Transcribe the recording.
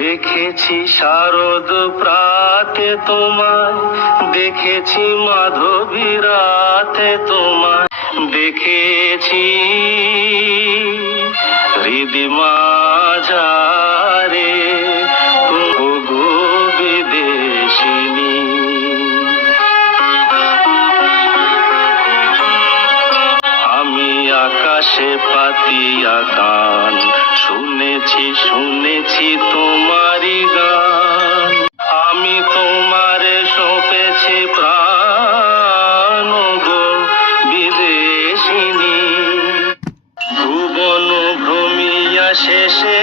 দেখেছি শারদ প্রাতে তোমায়, দেখেছি মাধবী রাতে তোমায়, দেখেছি হৃদি মাঝারে তবু বিদেশিনী। আমি আকাশে পাতিয়া গান শুনেছি, শুনেছি তোমারি গান। আমি তোমারে সঁপেছি প্রাণ গো বিদেশিনী। ভুবন ভ্রমিয়া শেষে